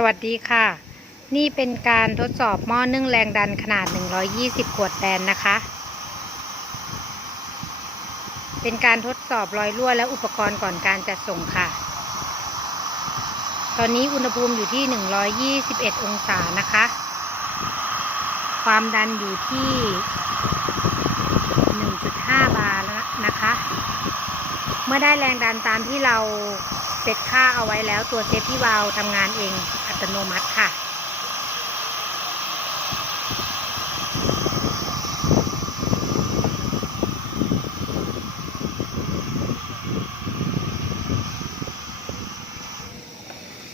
สวัสดีค่ะ นี่เป็นการทดสอบหม้อนึ่งแรงดันขนาด 120 ขวดแบนนะคะ เป็นการทดสอบรอยรั่วและอุปกรณ์ก่อนการจัดส่งค่ะ ตอนนี้อุณหภูมิอยู่ที่ 121 องศานะคะ ความดันอยู่ที่ 1.5 บาร์แล้วนะคะ เมื่อได้แรงดันตามที่เรา ซตค่าเอาไว้แล้วตัวเซฟที่วาล์วทำงานเองอัตโนมัติค่ะ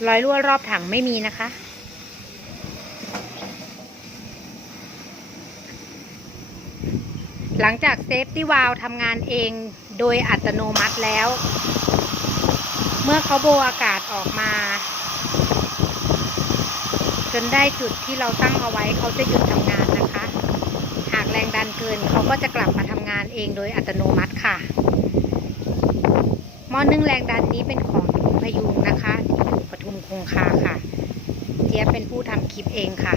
รอยรั่วรอบถังไม่มีนะคะ หลังจากเซฟตี้วาล์วทำงานเองโดยอัตโนมัติแล้ว เมื่อเขาโบอากาศออกมา จนได้จุดที่เราตั้งเอาไว้เขาจะหยุดทำงานนะคะ หากแรงดันเกินเขาก็จะกลับมาทำงานเองโดยอัตโนมัติค่ะหม้อนึ่งแรงดันนี้เป็นของพยุงนะคะที่อยู่ปทุมคงคาค่ะ เจี๊ยบเป็นผู้ทำคลิปเองค่ะ